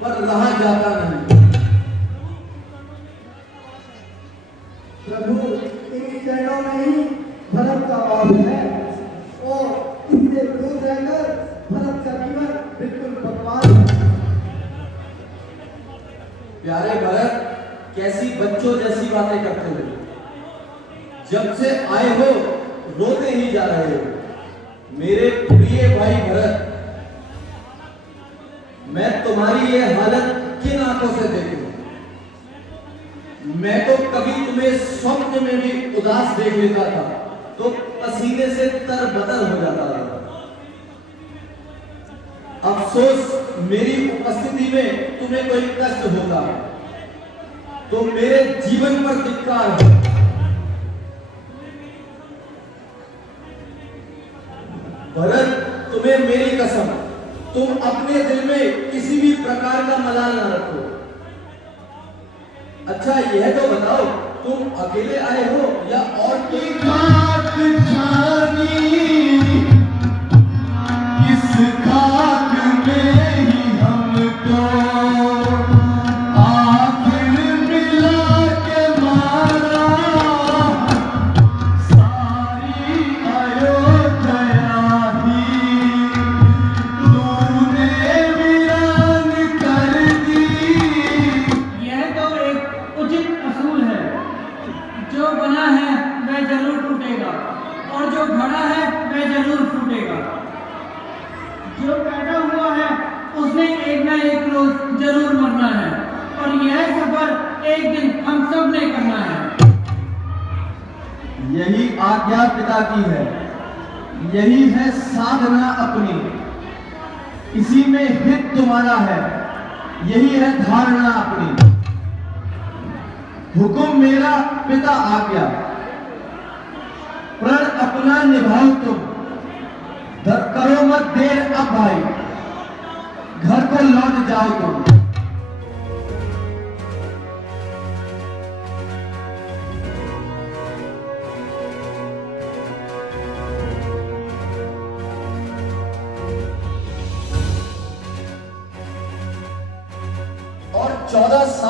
पर रहा जाता नहीं। प्रभु इन चरणों में ही भरत का वास है और इससे दूर रहकर भरत का जीवन बिल्कुल बकवास है। प्यारे भरत, कैसी बच्चों जैसी बातें करते हो। जब से आए हो रोते ही जा रहे हो। मेरे प्रिय भाई भरत, मैं तुम्हारी ये हालत किन आंखों से देखूं? मैं तो कभी तुम्हें स्वप्न में भी उदास देख लेता था तो पसीने से तरबतर हो जाता था। अफसोस मेरी उपस्थिति में तुम्हें कोई कष्ट होता तो मेरे जीवन पर धिक्कार है। भरत, तुम्हें मेरी कसम, तुम अपने दिल में किसी भी प्रकार का मलाल न रखो। अच्छा यह तो बताओ, तुम अकेले आए हो या और कोई? खाक छानी इस खाक में ही हमको आखिर मिला के मारा सारी अयोध्या ही तूने वीरान कर दी। यह तो एक उचित असूल है। जो बना है वह जरूर टूटेगा और जो घड़ा है वह जरूर फूटेगा। जो पैदा हुआ है उसने एक ना एक रोज जरूर मरना है और यह सफर एक दिन हम सब ने करना है। यही आज्ञा पिता की है, यही है साधना अपनी, इसी में हित तुम्हारा है, यही है धारणा अपनी। हुकुम मेरा पिता आज्ञा, प्रण अपना निभाओ तुम। करो मत देर अब भाई, घर को लौट जाओ तुम।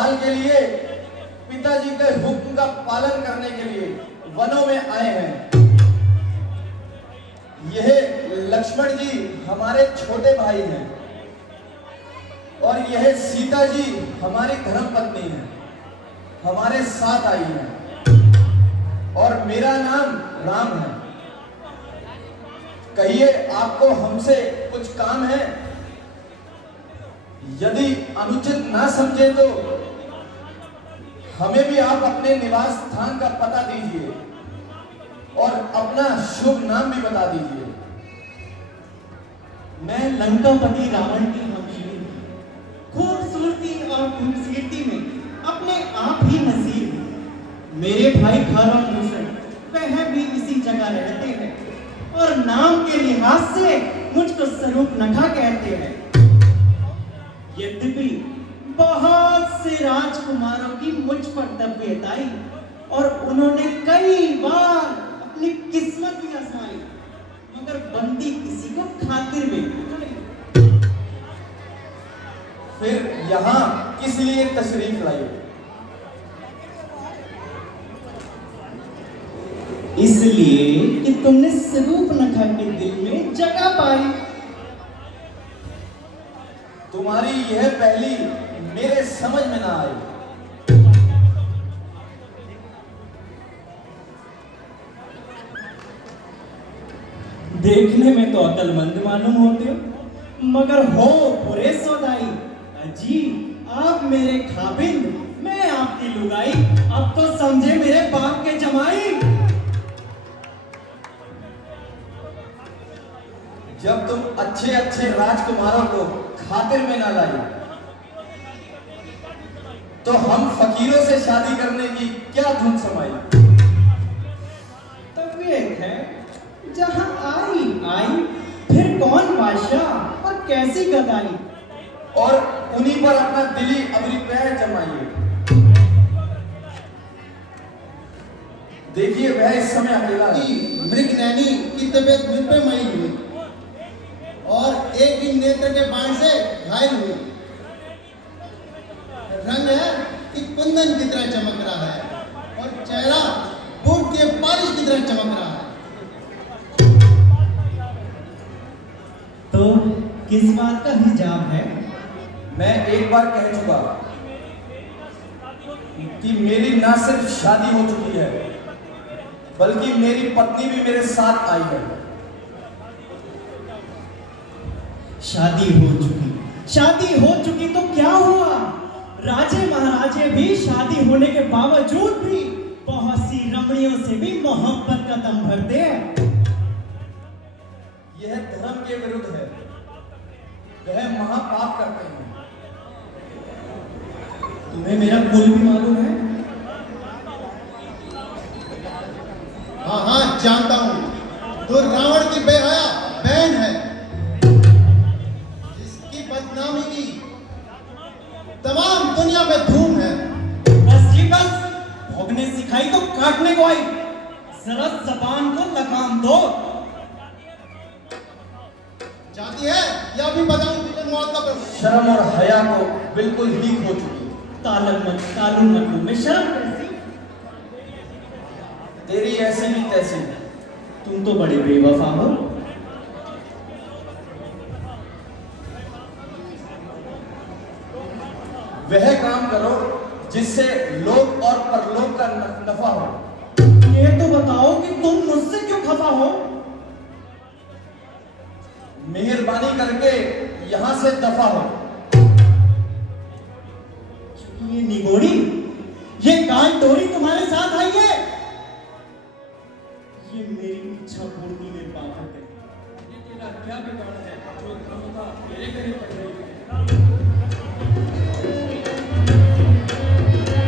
साल के लिए पिताजी के हुक्म का पालन करने के लिए वनों में आए हैं। यह लक्ष्मण जी हमारे छोटे भाई हैं और यह सीता जी हमारी धर्म पत्नी हैं, हमारे साथ आई हैं और मेरा नाम राम है। कहिए आपको हमसे कुछ काम है? यदि अनुचित ना समझे तो हमें भी आप अपने निवास स्थान का पता दीजिए और अपना शुभ नाम भी बता दीजिए। मैं लंकापति रावण की हमशीर हूं। खूबसूरती और खूबसूरती में अपने आप ही नसीब हूं। मेरे भाई खारा भूषण वह भी इसी जगह रहते हैं और नाम के लिहाज से मुझको स्वरूप नखा कहते हैं। यद्यपि बहुत से राजकुमारों की मुझ पर तबीयत आई और उन्होंने कई बार अपनी किस्मत भी आजमाई, मगर बंदी किसी को खातिर में नहीं। फिर यहां किस लिए तशरीफ लाई? इसलिए कि तुमने स्वरूप नखा के दिल में जगह पाई। तुम्हारी यह पहली मेरे समझ में ना आई। देखने में तो अकलमंद मालूम होते हो, मगर हो बुरे सौदाई। अजी आप मेरे खाबिंद, मैं आपकी लुगाई। अब तो समझे मेरे बाप के जमाई। जब तुम अच्छे अच्छे राजकुमारों को खातिर में ना लाई तो हम फकीरों से शादी करने की क्या धुन समाई? तबीयत है जहां आई आई, फिर कौन बादशाह और कैसी गदाई। और उन्हीं पर अपना दिली अबरी पैर जमाइए। देखिए वह इस समय अकेला है। मृगनैनी की तबीयत मुझ पे मई हुई और एक ही नेत्र के बाण से घायल हुई। रंग है कि कुंदन की तरह चमक रहा है और चेहरा बूट के पालिश की तरह चमक रहा है। तो किस बात का हिजाब है? मैं एक बार कह चुका कि मेरी ना सिर्फ शादी हो चुकी है बल्कि मेरी पत्नी भी मेरे साथ आई है। शादी हो चुकी तो क्या हुआ? राजे महाराजे भी शादी होने के बावजूद भी बहुत सी रमणियों से भी मोहब्बत का दम भरते हैं। यह धर्म के विरुद्ध है, वह महापाप करते हैं। तुम्हें मेरा कुल भी मालूम है? हाँ हाँ जानता हूँ। तो रावण की बेहया बहन है जिसकी बदनामी की तमाम दुनिया में धूम है। बस जी बस, भोगने सिखाई तो काटने को आई। जरा जबान को लगाम दो। जाती है या भी बताऊं तुझे मुआवजा करूं? शर्म और हया को बिल्कुल ही खो चुकी है। तालुम मत में शर्म कैसी? तेरी ऐसी भी तैसी। तुम तो बड़े बेवफा हो। वह काम करो जिससे लोक और परलोक का नफा हो। ये तो बताओ कि तुम मुझसे क्यों खफा हो? मेहरबानी करके यहां से दफा हो। ये निगोड़ी, ये कान टोरी तुम्हारे साथ आई है। ये मेरी इच्छा पूर्ति में बाधक है। ये तेरा क्या बिगाड़ है जो धर्मता मेरे करीब पड़ रही है?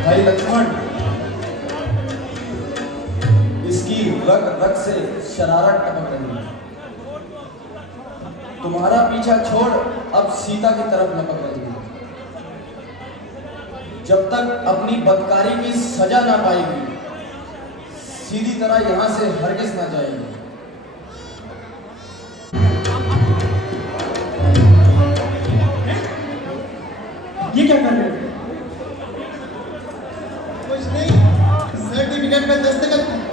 भाई लक्ष्मण, इसकी रग रग से शरारत टपक रही है। तुम्हारा पीछा छोड़ अब सीता की तरफ लपक रही है। जब तक अपनी बदकारी की सजा ना पाएगी सीधी तरह यहां से हरगिज ना जाएगी। ये क्या कर रहे हो? सर्टिफिकेट पे दस्तखत कर।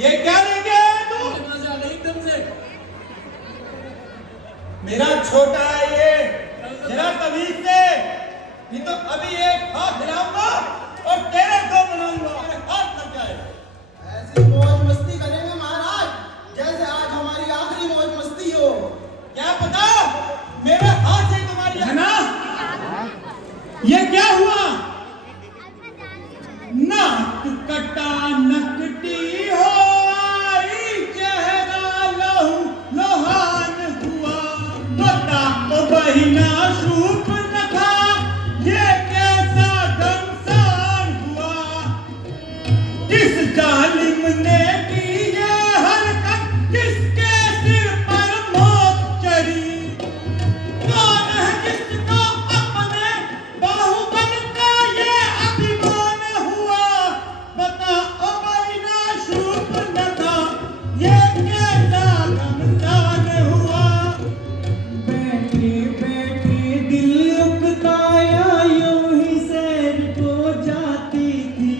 ये क्या लेके आया तू? एकदम से मेरा छोटा है ये, जरा तमीज से, नहीं तो अभी एक हाथ हिलाऊंगा और तेरे दो बनाऊंगा, हाथ लग जाए। ऐसी मौज मस्ती करेंगे महाराज जैसे आज हमारी आखिरी मौज मस्ती हो। क्या पता मेरे हाथ से तुम्हारी है ना? ये क्या हुआ? नाक कटा नकटी हो आई, चेहरा लहू लोहान हुआ, बता ओ बहिना सूप न खा, ये कैसा घमसान हुआ? किस जालिम ने की ये हरकत, किसके सिर पर मौत चढ़ी? कौन है जिसको अपने बाहुबल का ये अभिमान हुआ? बता ओ बहिना सूप न खा, ये कैसा घमसान हुआ? बैठे बैठे दिल उकताया, यूं ही सैर को जाती थी।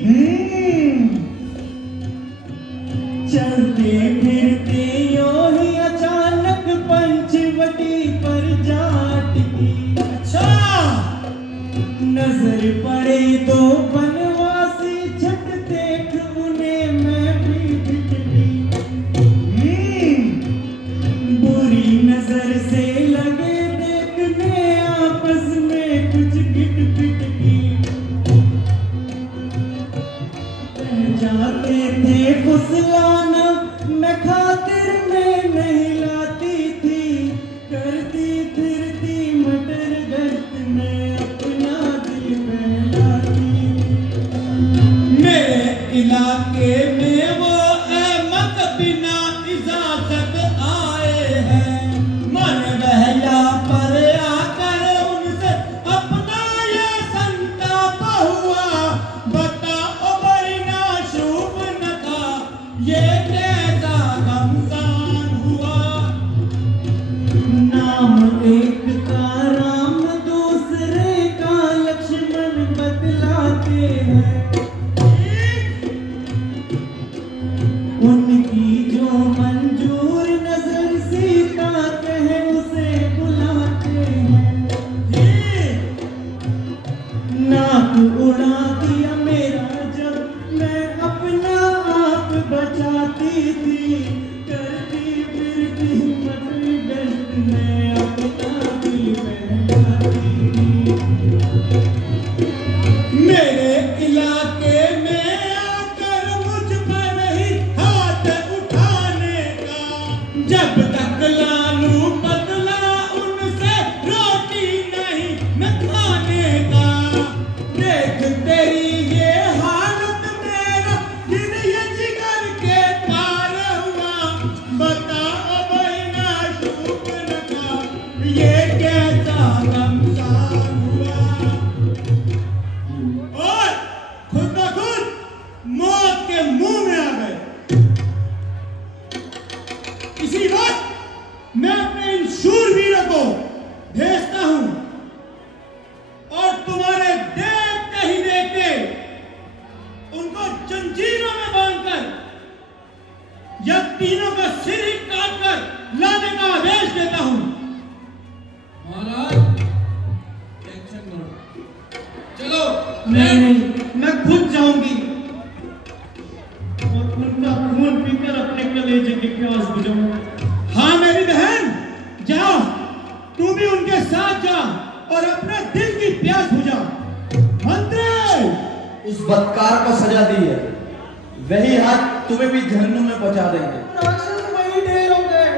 चलते फिरते यूं ही अचानक पंचवटी पर जा टिकी। अच्छा, नजर पड़े दो बनवासी, झट देख उन्हें मैं भी भिटकी। बुरी नजर से लगे देखने, आपस में कुछ गिट पिट की। जाते थे फुसलाना, मैं खातिर में नहीं लाती थी, करती फिरती मटर गश्त में अपना दिल बहलाती। मेरे इलाके में वो अहमद बिना इजाजत आए हैं, मन बहला पर आकर उनसे अपना ये संताप हुआ। बता ओ बहिना सूप न खा, ये कैसा घमसान हुआ? नाम एक का राम, दूसरे का लक्ष्मण बतलाते हैं। उनकी जो मंजूर नजर सीता कहे उसे बुलाते हैं। नाक उड़ा दिया मेरा जब मैं अपना आप बचाती थी, करती फिरती मटर गश्त में अपना दिल बहलाती थी। मेरे इलाके में आकर मुझ पर ही हाथ उठाने का, जब तक लालू बदला उनसे रोटी नहीं न खाने का। देख तेरी ये हालत, मेरा दिल ये जिगर के पार हुआ। बता ओ बहिना सूप न खा, ये कैसा घमसान हुआ? और खुद ब खुद मौत के मुंह में आ गए। इसी वक्त मैं अपने इन शूरवीरों को भेजता हूं और तुम्हारे देखते ही देखते उनको जंजीरों में बांधकर या तीनों का सिर ही काटकर लाने का आदेश देता हूं। महाराज टेंशन न लो, चलो नहीं, मैं खुद जाऊंगी और उनका खून पीकर अपने कलेजे की प्यास बुझाऊंगा। हाँ मेरी बहन, जाओ, तू भी उनके साथ जा और अपने दिल की प्यास बुझा। मंत्री, उस बदकार को सजा दी है, वही हाथ तुम्हें भी जहन्नुम में पहुंचा देंगे। राक्षस वही ढेर हो गए।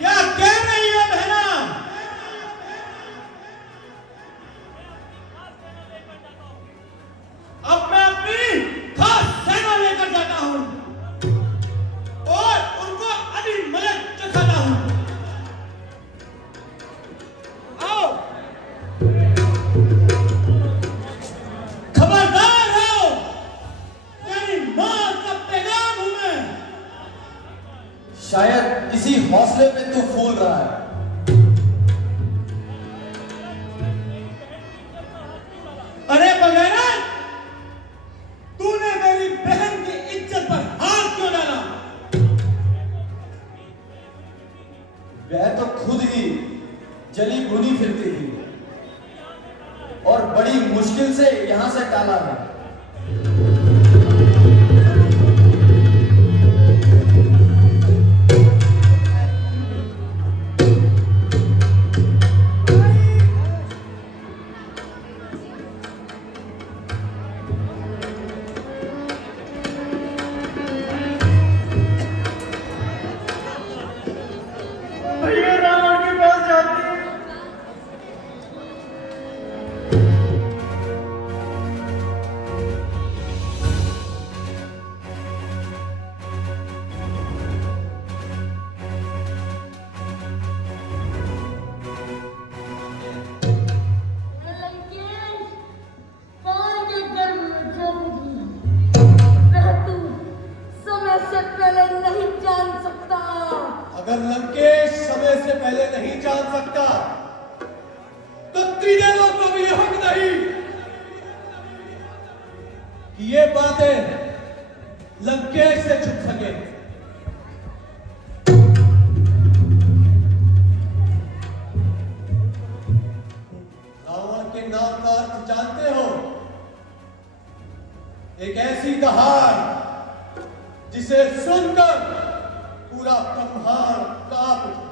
क्या कह रही सीधी जली भुनी फिरती थी और बड़ी मुश्किल से यहां से टाला है। भैया रावण के पास जाते हैं। लंकेश, कौन के गर्भ में जन्म वह तू समय से पहले नहीं जान सकता। अगर लंकेश समय से पहले नहीं जान सकता तो त्रिदेवों को भी हक नहीं कि ये बातें लंकेश से छुप सके। रावण के नाम का अर्थ जानते हो? एक ऐसी दहाड़ जिसे सुनकर पूरा ब्रह्मांड कांप उठे।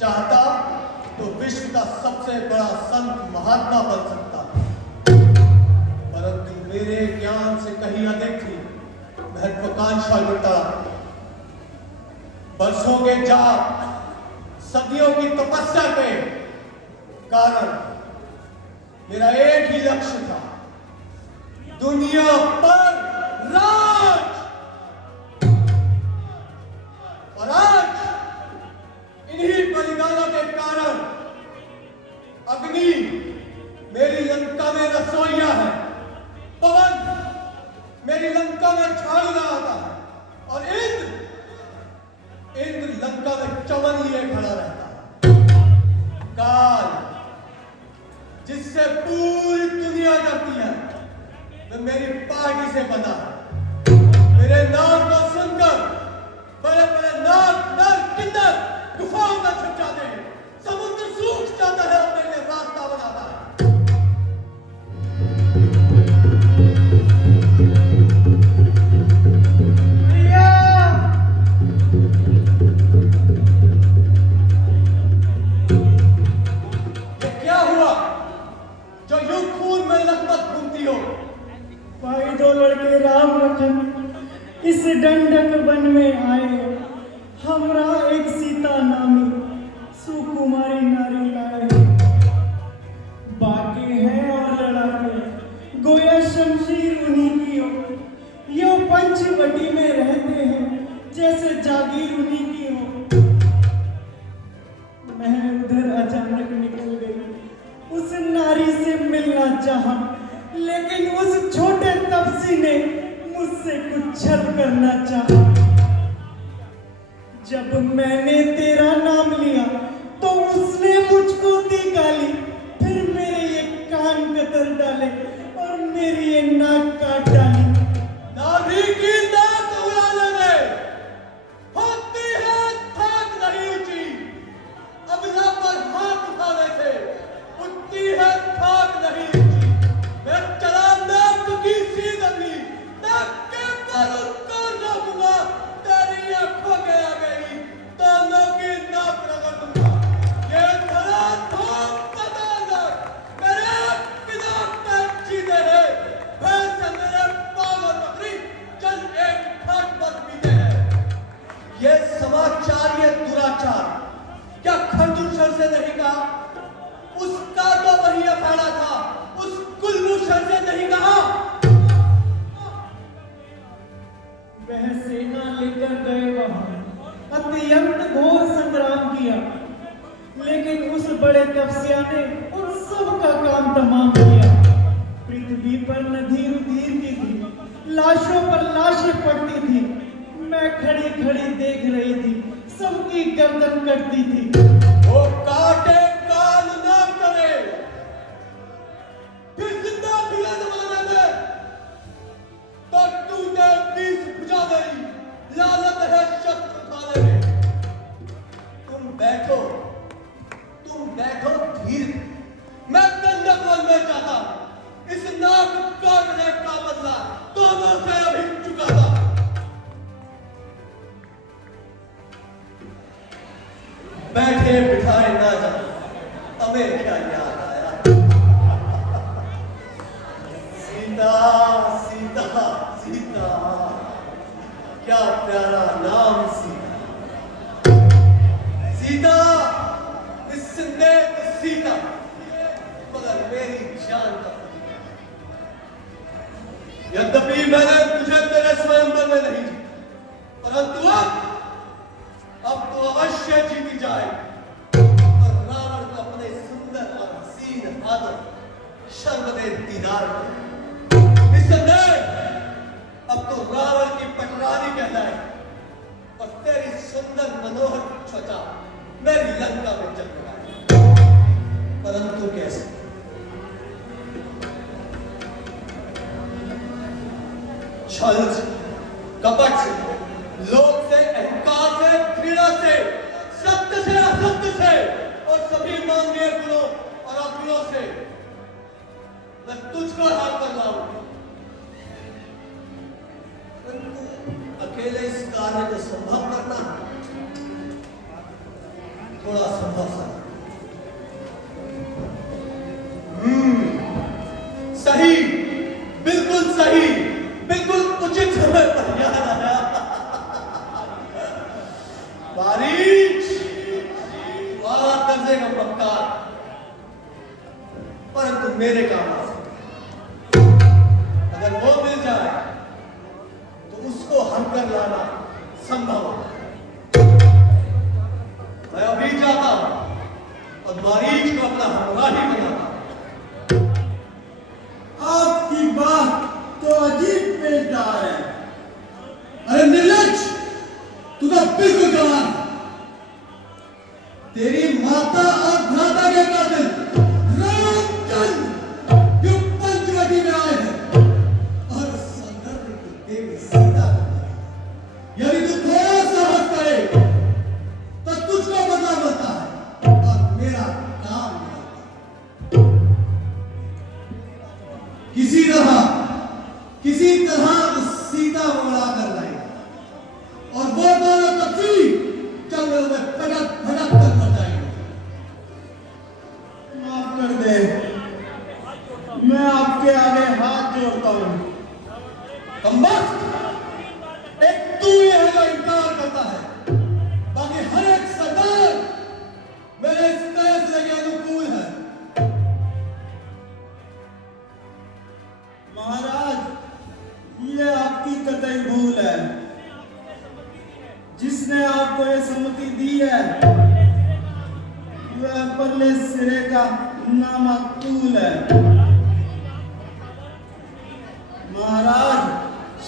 चाहता तो विश्व का सबसे बड़ा संत महात्मा बन सकता, परंतु मेरे ज्ञान से कहीं अधिक थी महत्वाकांक्षा लुटा। बरसों के जाप, सदियों की तपस्या के कारण मेरा एक ही लक्ष्य था, दुनिया पर राज। और आज इन्हीं बलिदानों के कारण अग्नि मेरी लंका में रसोइया है, पवन मेरी लंका में झाड़ू लगाता है और इंद्र लंका में चमन लिए खड़ा रहता है। काल जिससे पूरी दुनिया डरती है वह मेरी पार्टी से बना है। मेरे नाम को सुनकर बड़े बड़े नाग नर किन्नर गुफाओं में छुप जाते हैं, समुद्र सूख जाता है, अपने लिए रास्ता बनाता है। ये क्या हुआ जो यूं खून में लथपथ घूमती हो? भाई दो लड़के राम लखन इस दंडक वन में आए, हमरा एक सीता नामी सुकुमारी नारी लाए। बाके हैं और लड़ाके गोया शमशीर उन्हीं की हो, यो पंचवटी में रहते हैं जैसे जागीर उन्हीं की हो। मैं उधर अचानक निकल गई, उस नारी से मिलना चाहा, लेकिन उस छोटे तपसी ने मुझसे कुछ छल करना चाहा। जब मैंने तेरा नाम लिया तो उसने मुझको दी गाली, फिर मेरे ये कान कतर डाले और मेरी ये नाक काट डाली। नारी की नाक उड़ाने में होती है थाक नहीं ऊंची, अबला पर हाथ उठाने से उठती है थाक नहीं ऊंची। मैं चला नाक की सीधी नाक के पर उनको रोकूंगा, तेरी आंखों के आ गई दोनों की नाक रगड़ दूंगा। ये धरा धूप बताना मेरे पिता पे जीते हैं, भैंस मेरे पाँव और बकरी चल एक खाट पर पीते हैं। ये समाचार, ये दुराचार क्या खरदूषण से नहीं कहा? उसका तो वही अखाड़ा था, उस कुलभूषण से नहीं कहा? वह सेना लेकर गए वहां, अत्यंत घोर संग्राम किया, लेकिन उस बड़े तपस्या ने उन सब का काम तमाम किया। पृथ्वी पर नदी रुधिर की थी, लाशों पर लाशें पड़ती थी, मैं खड़ी खड़ी देख रही थी, सबकी गर्दन कटती थी। वो काटे कान ना करे, फिर जिंदा फिरा जमाने में तो टूटे बीस भुजा गई, लालत है शस्त्र उठाने में। तुम बैठे तुम बैठो धीर। मैं दंडक वन में जाता हूं। इस नाक काटने का बदला दोनों से अभी चुकाता। बैठे बिठाए ना जाए, हमें क्या याद आया। सीता सीता सीता, क्या प्यारा नाम सीता। सीता, निस्संदेह सीता, मगर मेरी जान का। यद्यपि मैंने तुझे तेरे स्वयंवर में नहीं जीता, परंतु अब तो अवश्य जीती जाए। और रावण को अपने सुंदर और हसीन हाथों शर्मदे दीदार कर। निस्संदेह अब तो रावण की पटरानी कहलाए और तेरी सुंदर मनोहर त्वचा मेरी लंका में जगमगाए। परंतु कैसे? छल से, कपट से, लोभ से, अहंकार से, घृणा से, सत्य से, असत्य से और सभी मानवीय गुणों और अवगुणों से मैं तुझको हाथ कर लाऊं। अकेले इस कार्य को संभव करना थोड़ा संभव सा। सही, बिल्कुल सही, बिल्कुल उचित समय पर याद आया। बारिश वाला दर्जे का मक्कार, परंतु मेरे काम आ सकता। अगर वो मिल जाए तो उसको हम कर लाना संभव है। मैं अभी जाता हूं और बारिश को अपना हमराही बनाता हूं। आपकी बात तो अजीब पेशदार है। अरे निर्लज्ज, तू तो बिल्कुल गवार। तेरी माता और भ्राता के कातिल रामचंद्र जो पंचवटी में आए हैं और सौंदर्य की देवी सीता। यदि तू थोड़ा साहस करे तो तुझको बदला मिलता है और मेरा काम मिलता है। किसी तरह उस सीता को उड़ा कर लाए और वो दोनों तपसी जंगल में भटक भटक कर मर जाएंगे। माफ कर दे, मैं आपके आगे हाथ जोड़ता हूं। कमबख्त, एक तू ही है जो इनकार करता है, बाकी हर एक सरदार मेरे इस फैसले के अनुकूल है। महाराज, ये आपकी कतई भूल है। जिसने आपको ये सम्मति दी है वह परले सिरे का नामातूल है। महाराज,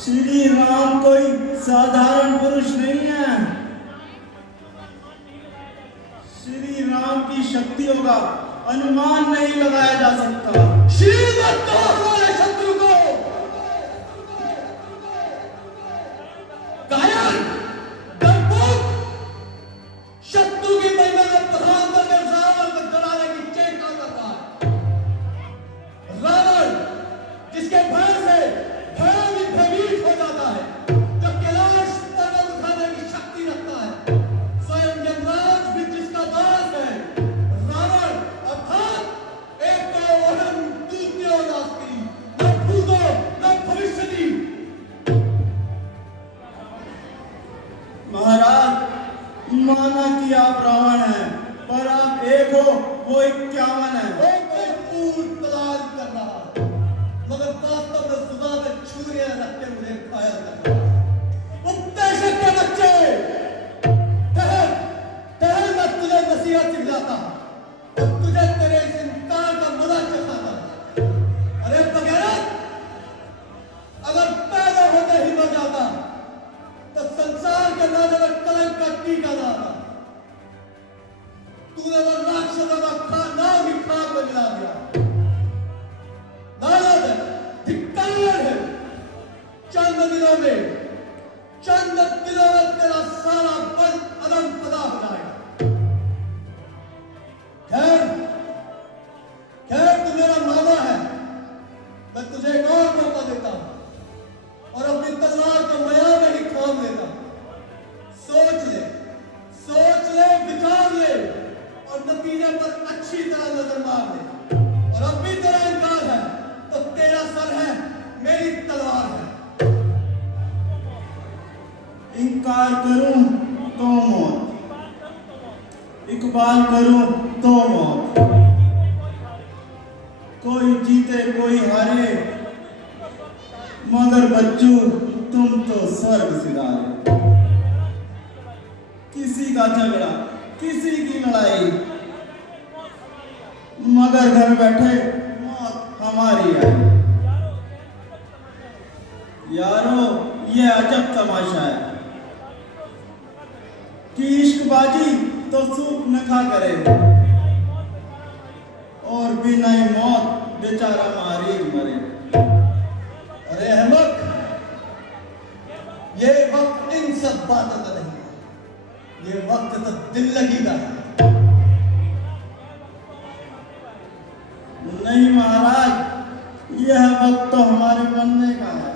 श्री राम कोई साधारण पुरुष नहीं है। श्री राम की शक्तियों का अनुमान नहीं लगाया जा सकता। श्रीमत वाले शत्रु को कायर, डरपोक, शत्रु की महिमा में प्रधान करके रावण को डराने की चेष्टा करता है। रावण जिसके भय से भयभीत हो जाता है, जो कैलाश पर्वत उठाने की शक्ति रखता है, स्वयं यमराज भी जिसका दास है। रावण अर्थात एक तो अहम दूत्यो नास्ति, न भूतो न भविष्यति। महाराज, माना कि आप रावण हैं, पर आप एक हो, वो 51 है। वो कोई पूर्ण तलाश कर रहा है, मगर वास्तव में जुबान में छुरियां रख के मुझे घायल कर रहा है। वो दहशत के बच्चे, ठहर ठहर, मैं तुझे नसीहत सिखाता हूं और तुझे तेरे इस इंकार का मजा चखाता हूं। अरे बगैरत, अगर पैदा होते ही मर जाता तो संसार के नाम में कलंक का टीका ना आता। तूने वो राक्षसों का नाम ही खाक में मिला दिया। नारद है, धिक्कार है। चंद दिनों में तेरा सारा बल अदम पदा हो जाएगा। इकबाल करूं तो मौत, कोई जीते कोई हारे, मगर बच्चू तुम तो स्वर्ग सिधारे। किसी का झगड़ा किसी की लड़ाई, मगर घर बैठे मौत हमारी आई। यारो ये अजब तमाशा है कि इश्कबाजी तो सूप न खा करे और बिना ही मौत बेचारा मारी मरे। अरे अहमद, ये वक्त इन सब बातों का नहीं, ये वक्त तो दिल लगी का है। नहीं महाराज, यह वक्त तो हमारे बनने का है।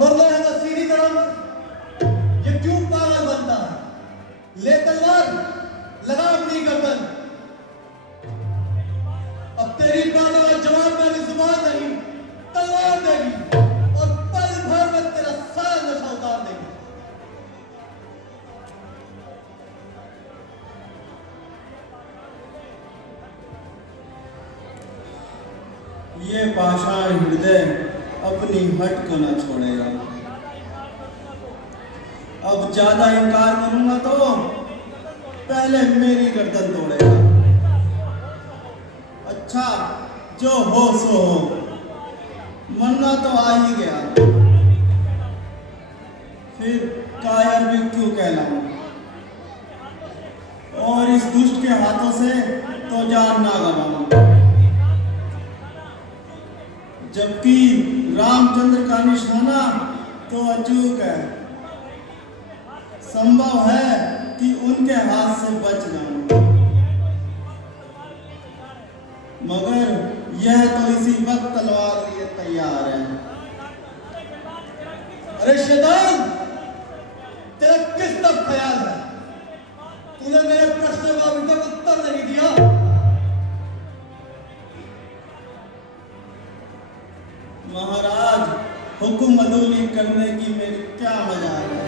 मरना है तो सीधी तरह मर, ये क्यों पागल बनता है? ले तलवार, लगा अपनी गर्दन। अब तेरी बातों का जवाब मेरी जुबान नहीं, तलवार देगी और पल भर में तेरा सारा नशा उतार देगी। ये पाषाण हृदय अपनी हट को न छोड़ेगा। अब ज्यादा इनकार करूंगा तो पहले मेरी गर्दन तोड़ेगा। अच्छा, जो हो सो हो, मरना तो आ ही गया, फिर कायर भी क्यों कहलाऊं? और इस दुष्ट के हाथों से तो जान ना गवाऊं। जबकि रामचंद्र का निशाना तो अचूक है, संभव है कि उनके हाथ से बच जाऊं, मगर यह तो इसी वक्त तलवार लिए तैयार है। अरे शैतान, तेरा किस तक ख्याल है? तूने मेरे प्रश्न का अभी तक उत्तर नहीं दिया। महाराज, हुक्म अदूली करने की मेरी क्या मजा है?